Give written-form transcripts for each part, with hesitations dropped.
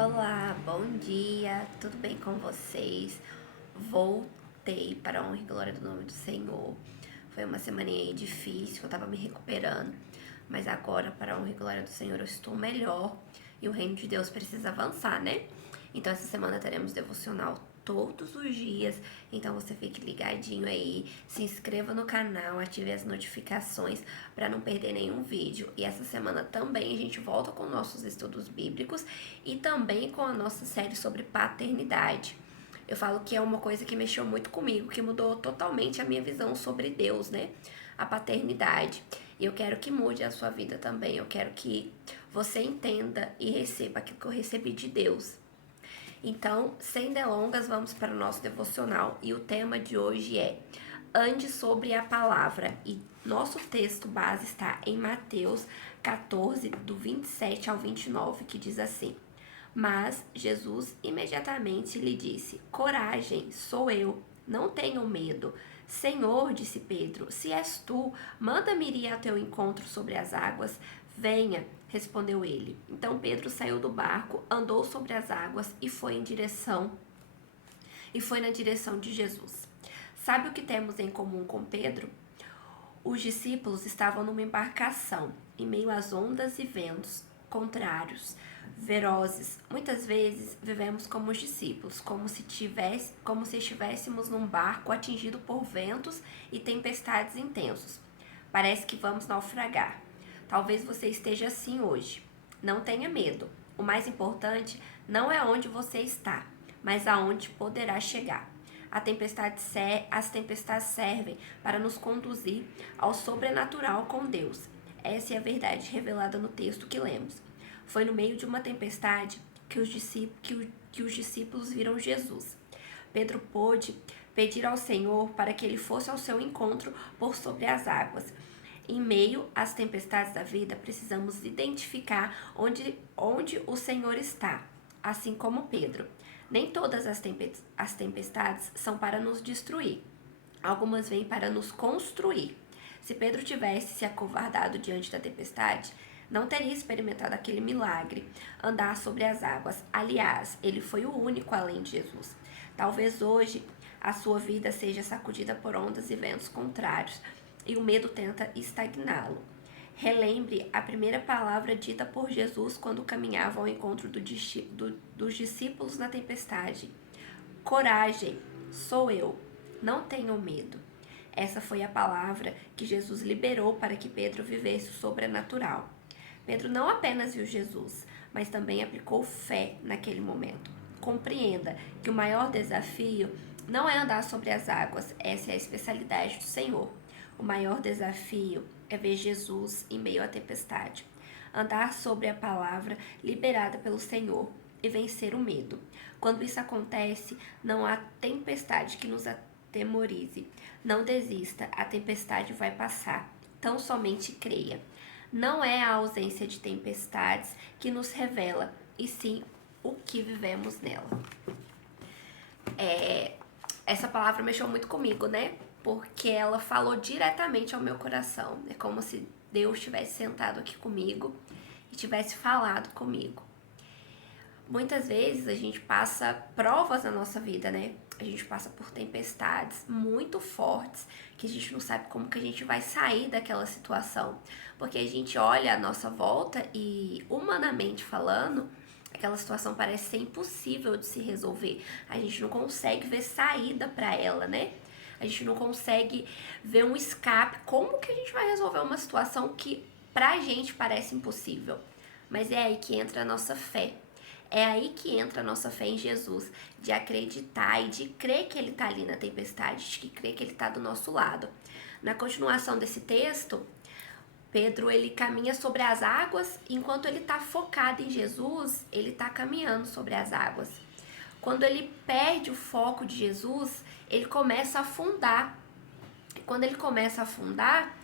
Olá, bom dia, tudo bem com vocês? Voltei para a honra e glória do nome do Senhor. Foi uma semaninha aí difícil, eu tava me recuperando, mas agora, para a honra e glória do Senhor, eu estou melhor e o reino de Deus precisa avançar, né? Então, essa semana teremos devocional todos os dias, então você fique ligadinho aí, se inscreva no canal, ative as notificações para não perder nenhum vídeo. E essa semana também a gente volta com nossos estudos bíblicos e também com a nossa série sobre paternidade. Eu falo que é uma coisa que mexeu muito comigo, que mudou totalmente a minha visão sobre Deus, né? A paternidade. E eu quero que mude a sua vida também. Eu quero que você entenda e receba aquilo que eu recebi de Deus. Então, sem delongas, vamos para o nosso devocional e o tema de hoje é Ande sobre a palavra. E nosso texto base está em Mateus 14, do 27 ao 29, que diz assim: Mas Jesus imediatamente lhe disse: Coragem, sou eu, não tenham medo. Senhor, disse Pedro, se és tu, manda-me ir ao teu encontro sobre as águas. Venha, respondeu ele. Então Pedro saiu do barco, andou sobre as águas e foi na direção de Jesus. Sabe o que temos em comum com Pedro? Os discípulos estavam numa embarcação, em meio às ondas e ventos contrários, ferozes. Muitas vezes vivemos como os discípulos, como se estivéssemos num barco atingido por ventos e tempestades intensos. Parece que vamos naufragar. Talvez você esteja assim hoje. Não tenha medo. O mais importante não é onde você está, mas aonde poderá chegar. As tempestades servem para nos conduzir ao sobrenatural com Deus. Essa é a verdade revelada no texto que lemos. Foi no meio de uma tempestade que os discípulos viram Jesus. Pedro pôde pedir ao Senhor para que ele fosse ao seu encontro por sobre as águas. Em meio às tempestades da vida, precisamos identificar onde o Senhor está, assim como Pedro. Nem todas as tempestades são para nos destruir. Algumas vêm para nos construir. Se Pedro tivesse se acovardado diante da tempestade, não teria experimentado aquele milagre, andar sobre as águas. Aliás, ele foi o único além de Jesus. Talvez hoje a sua vida seja sacudida por ondas e ventos contrários e o medo tenta estagná-lo. Relembre a primeira palavra dita por Jesus quando caminhava ao encontro dos discípulos na tempestade. Coragem, sou eu, não tenham medo. Essa foi a palavra que Jesus liberou para que Pedro vivesse o sobrenatural. Pedro não apenas viu Jesus, mas também aplicou fé naquele momento. Compreenda que o maior desafio não é andar sobre as águas, essa é a especialidade do Senhor. O maior desafio é ver Jesus em meio à tempestade. Andar sobre a palavra liberada pelo Senhor e vencer o medo. Quando isso acontece, não há tempestade que nos atemorize. Não desista, a tempestade vai passar. Tão somente creia. Não é a ausência de tempestades que nos revela, e sim o que vivemos nela. Essa palavra mexeu muito comigo, né? Porque ela falou diretamente ao meu coração. É como se Deus tivesse sentado aqui comigo e tivesse falado comigo. Muitas vezes a gente passa provas na nossa vida, né? A gente passa por tempestades muito fortes que a gente não sabe como que a gente vai sair daquela situação. Porque a gente olha à nossa volta e, humanamente falando, aquela situação parece ser impossível de se resolver. A gente não consegue ver saída para ela, né? A gente não consegue ver um escape. Como que a gente vai resolver uma situação que pra gente parece impossível? Mas é aí que entra a nossa fé. É aí que entra a nossa fé em Jesus, de acreditar e de crer que Ele está ali na tempestade, de crer que Ele está do nosso lado. Na continuação desse texto, Pedro ele caminha sobre as águas, enquanto ele está focado em Jesus, ele está caminhando sobre as águas. Quando ele perde o foco de Jesus, ele começa a afundar. Quando ele começa a afundar,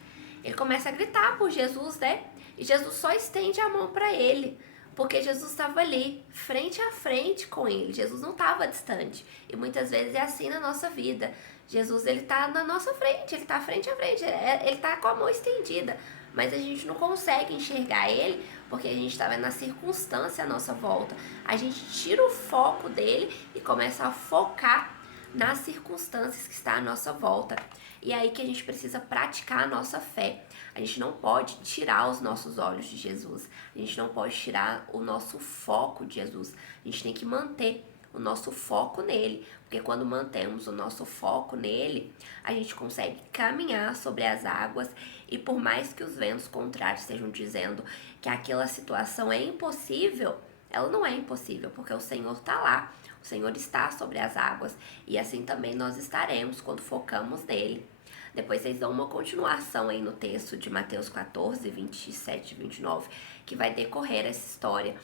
ele começa a gritar por Jesus, né? E Jesus só estende a mão para ele, porque Jesus estava ali, frente a frente com ele. Jesus não estava distante. E muitas vezes é assim na nossa vida. Jesus, ele está na nossa frente, ele está frente a frente, ele está com a mão estendida. mas a gente não consegue enxergar ele porque a gente está vendo a circunstância à nossa volta. A gente tira o foco dele e começa a focar nas circunstâncias que está à nossa volta. E é aí que a gente precisa praticar a nossa fé. A gente não pode tirar os nossos olhos de Jesus. A gente não pode tirar o nosso foco de Jesus. A gente tem que manter o nosso foco nele, porque quando mantemos o nosso foco nele, a gente consegue caminhar sobre as águas e por mais que os ventos contrários estejam dizendo que aquela situação é impossível, ela não é impossível, porque o Senhor está lá, o Senhor está sobre as águas e assim também nós estaremos quando focamos nele. Depois vocês dão uma continuação aí no texto de Mateus 14, 27 e 29, que vai decorrer essa história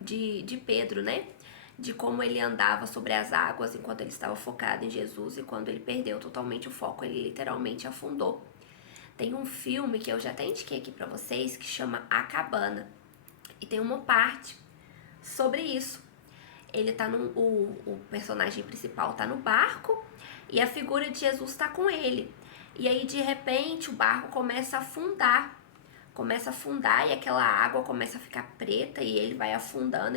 de Pedro, né? De como ele andava sobre as águas enquanto ele estava focado em Jesus e quando ele perdeu totalmente o foco, ele literalmente afundou. Tem um filme que eu já até indiquei aqui pra vocês que chama A Cabana e tem uma parte sobre isso. Ele tá o personagem principal tá no barco e a figura de Jesus tá com ele. E aí de repente o barco começa a afundar. Começa a afundar e aquela água começa a ficar preta e ele vai afundando,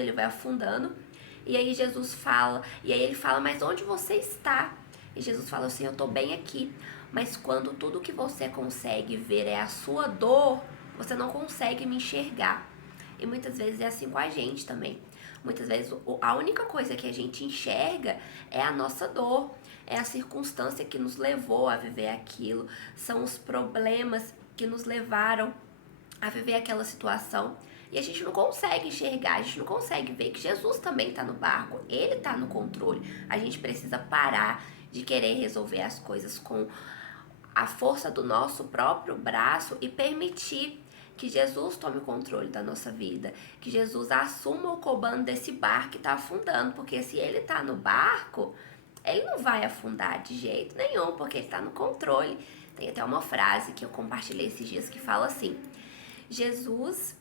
E aí Jesus fala, e aí ele fala, mas onde você está? E Jesus fala assim, eu tô bem aqui. Mas quando tudo que você consegue ver é a sua dor, você não consegue me enxergar. E muitas vezes é assim com a gente também. Muitas vezes a única coisa que a gente enxerga é a nossa dor, é a circunstância que nos levou a viver aquilo, são os problemas que nos levaram a viver aquela situação. E a gente não consegue enxergar, a gente não consegue ver que Jesus também está no barco, ele está no controle. A gente precisa parar de querer resolver as coisas com a força do nosso próprio braço e permitir que Jesus tome o controle da nossa vida, que Jesus assuma o comando desse barco que está afundando, porque se ele está no barco, ele não vai afundar de jeito nenhum, porque ele está no controle. Tem até uma frase que eu compartilhei esses dias que fala assim: Jesus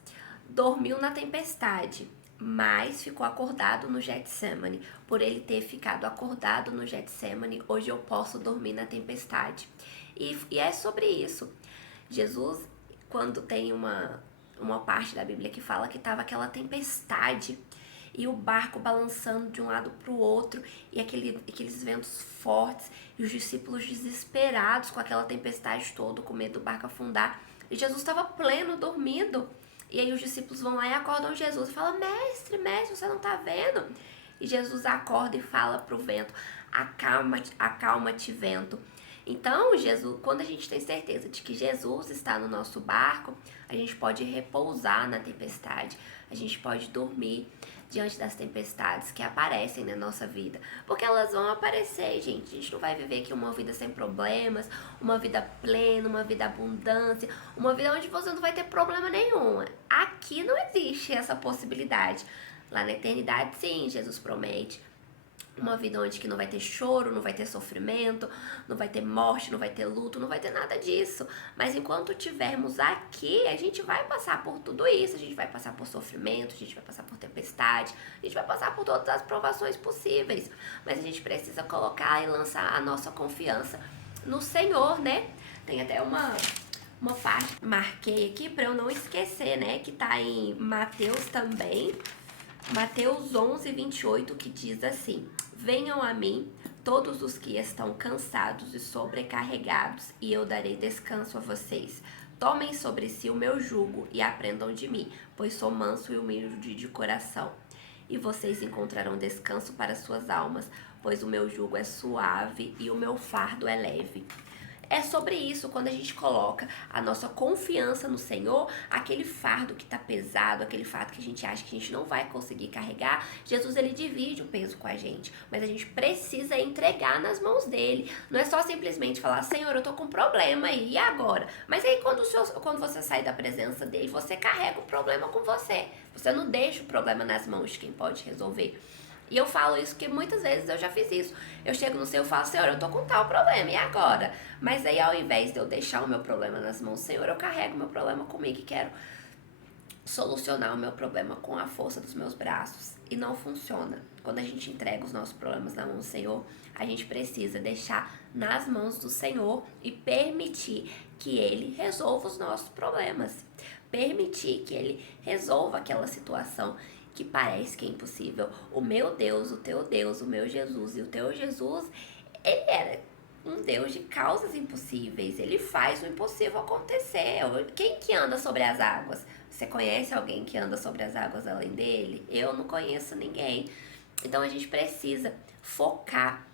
dormiu na tempestade, mas ficou acordado no Getsemane. Por ele ter ficado acordado no Getsemane, hoje eu posso dormir na tempestade. E é sobre isso. Jesus, quando tem uma parte da Bíblia que fala que estava aquela tempestade e o barco balançando de um lado para o outro e aqueles ventos fortes e os discípulos desesperados com aquela tempestade toda, com medo do barco afundar. E Jesus estava pleno, dormindo. E aí os discípulos vão lá e acordam Jesus e falam, mestre, você não está vendo? E Jesus acorda e fala para o vento, acalma-te, vento. Então, Jesus, quando a gente tem certeza de que Jesus está no nosso barco, a gente pode repousar na tempestade, a gente pode dormir diante das tempestades que aparecem na nossa vida, porque elas vão aparecer, gente. A gente não vai viver aqui uma vida sem problemas, uma vida plena, uma vida abundância, uma vida onde você não vai ter problema nenhum. Aqui não existe essa possibilidade. Lá na eternidade, sim, Jesus promete uma vida onde que não vai ter choro, não vai ter sofrimento, não vai ter morte, não vai ter luto, não vai ter nada disso. Mas enquanto tivermos aqui, a gente vai passar por tudo isso. A gente vai passar por sofrimento, a gente vai passar por tempestade, a gente vai passar por todas as provações possíveis. Mas a gente precisa colocar e lançar a nossa confiança no Senhor, né? Tem até uma parte, marquei aqui para eu não esquecer, né? Que tá em Mateus também, Mateus 11, 28, que diz assim: venham a mim todos os que estão cansados e sobrecarregados, e eu darei descanso a vocês. Tomem sobre si o meu jugo e aprendam de mim, pois sou manso e humilde de coração. E vocês encontrarão descanso para suas almas, pois o meu jugo é suave e o meu fardo é leve. É sobre isso, quando a gente coloca a nossa confiança no Senhor, aquele fardo que tá pesado, aquele fardo que a gente acha que a gente não vai conseguir carregar, Jesus, ele divide o peso com a gente, mas a gente precisa entregar nas mãos dele. Não é só simplesmente falar, Senhor, eu tô com um problema aí, e agora? Mas aí quando você sai da presença dele, você carrega o problema com você. Você não deixa o problema nas mãos de quem pode resolver. E eu falo isso porque muitas vezes eu já fiz isso. Eu chego no Senhor e falo, Senhor, eu tô com tal problema, e agora? Mas aí ao invés de eu deixar o meu problema nas mãos do Senhor, eu carrego o meu problema comigo e quero solucionar o meu problema com a força dos meus braços. E não funciona. Quando a gente entrega os nossos problemas na mão do Senhor, a gente precisa deixar nas mãos do Senhor e permitir que Ele resolva os nossos problemas. Permitir que Ele resolva aquela situação que parece que é impossível. O meu Deus, o teu Deus, o meu Jesus e o teu Jesus, Ele era um Deus de causas impossíveis. Ele faz o impossível acontecer. Quem que anda sobre as águas? Você conhece alguém que anda sobre as águas além dele? Eu não conheço ninguém. Então a gente precisa focar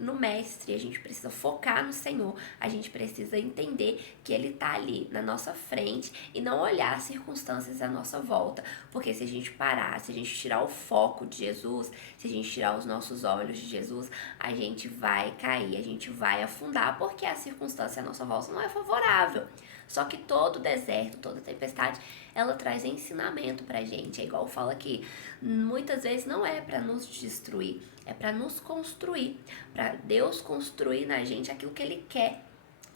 no Mestre, a gente precisa focar no Senhor, a gente precisa entender que Ele está ali na nossa frente e não olhar as circunstâncias à nossa volta, porque se a gente parar, se a gente tirar o foco de Jesus, se a gente tirar os nossos olhos de Jesus, a gente vai cair, a gente vai afundar, porque a circunstância à nossa volta não é favorável. Só que todo deserto, toda tempestade, ela traz ensinamento pra gente. É igual fala aqui, muitas vezes não é para nos destruir, é para nos construir, para Deus construir na gente aquilo que Ele quer.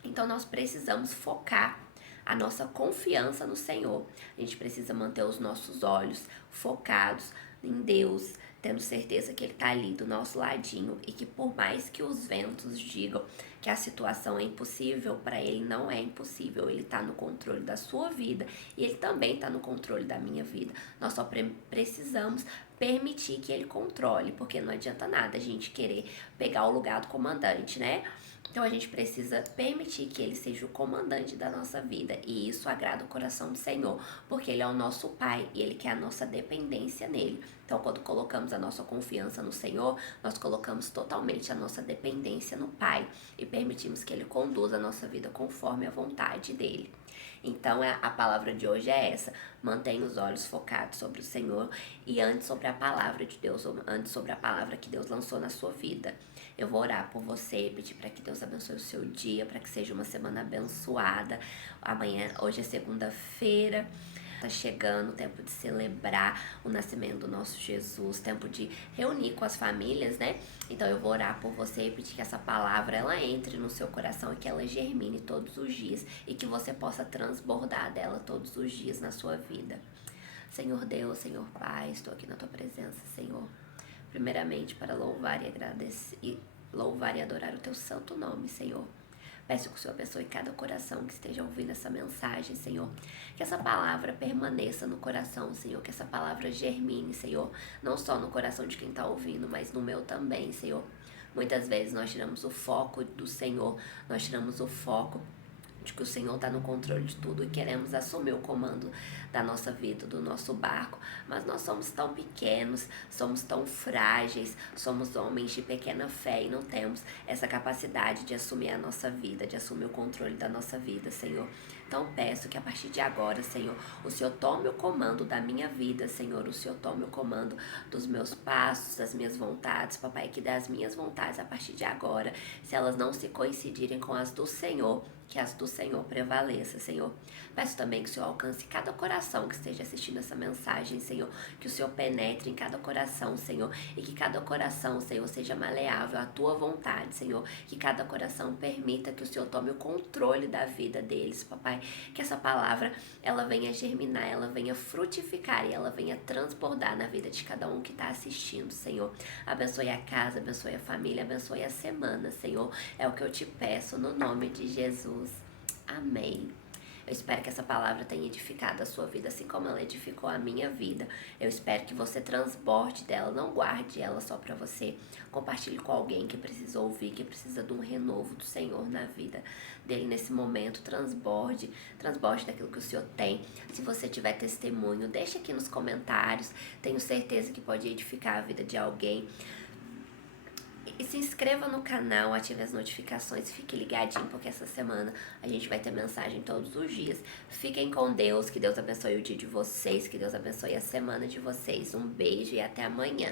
Então nós precisamos focar a nossa confiança no Senhor. A gente precisa manter os nossos olhos focados em Deus, tendo certeza que Ele está ali do nosso ladinho e que por mais que os ventos digam que a situação é impossível, para Ele não é impossível. Ele está no controle da sua vida e Ele também está no controle da minha vida. Nós só precisamos permitir que Ele controle, porque não adianta nada a gente querer pegar o lugar do comandante, né? Então a gente precisa permitir que Ele seja o comandante da nossa vida, e isso agrada o coração do Senhor, porque Ele é o nosso Pai e Ele quer a nossa dependência nele. Então quando colocamos a nossa confiança no Senhor, nós colocamos totalmente a nossa dependência no Pai e permitimos que Ele conduza a nossa vida conforme a vontade dele. Então a palavra de hoje é essa: mantenha os olhos focados sobre o Senhor e ande sobre a palavra de Deus, ande sobre a palavra que Deus lançou na sua vida. Eu vou orar por você, pedir para que Deus abençoe o seu dia, para que seja uma semana abençoada. Hoje é segunda-feira. Tá chegando o tempo de celebrar o nascimento do nosso Jesus, tempo de reunir com as famílias, né? Então eu vou orar por você e pedir que essa palavra ela entre no seu coração e que ela germine todos os dias e que você possa transbordar dela todos os dias na sua vida. Senhor Deus, Senhor Pai, estou aqui na tua presença, Senhor. Primeiramente para louvar e agradecer, louvar e adorar o teu santo nome, Senhor. Peço que o Senhor abençoe cada coração que esteja ouvindo essa mensagem, Senhor. Que essa palavra permaneça no coração, Senhor. Que essa palavra germine, Senhor. Não só no coração de quem está ouvindo, mas no meu também, Senhor. Muitas vezes nós tiramos o foco do Senhor. Nós tiramos o foco de que o Senhor está no controle de tudo e queremos assumir o comando da nossa vida, do nosso barco, mas nós somos tão pequenos, somos tão frágeis, somos homens de pequena fé e não temos essa capacidade de assumir a nossa vida, de assumir o controle da nossa vida, Senhor. Então peço que a partir de agora, Senhor, o Senhor tome o comando da minha vida, Senhor, o Senhor tome o comando dos meus passos, das minhas vontades, Papai, que das minhas vontades a partir de agora, se elas não se coincidirem com as do Senhor, que as do Senhor prevaleça, Senhor. Peço também que o Senhor alcance cada coração que esteja assistindo essa mensagem, Senhor. Que o Senhor penetre em cada coração, Senhor. E que cada coração, Senhor, seja maleável à tua vontade, Senhor. Que cada coração permita que o Senhor tome o controle da vida deles, Papai. Que essa palavra, ela venha germinar, ela venha frutificar e ela venha transbordar na vida de cada um que está assistindo, Senhor. Abençoe a casa, abençoe a família, abençoe a semana, Senhor. É o que eu te peço no nome de Jesus. Amém. Eu espero que essa palavra tenha edificado a sua vida, assim como ela edificou a minha vida. Eu espero que você transborde dela, não guarde ela só para você. Compartilhe com alguém que precisa ouvir, que precisa de um renovo do Senhor na vida dele nesse momento. Transborde daquilo que o Senhor tem. Se você tiver testemunho, deixa aqui nos comentários. Tenho certeza que pode edificar a vida de alguém. E se inscreva no canal, ative as notificações, fique ligadinho, porque essa semana a gente vai ter mensagem todos os dias. Fiquem com Deus, que Deus abençoe o dia de vocês, que Deus abençoe a semana de vocês. Um beijo e até amanhã.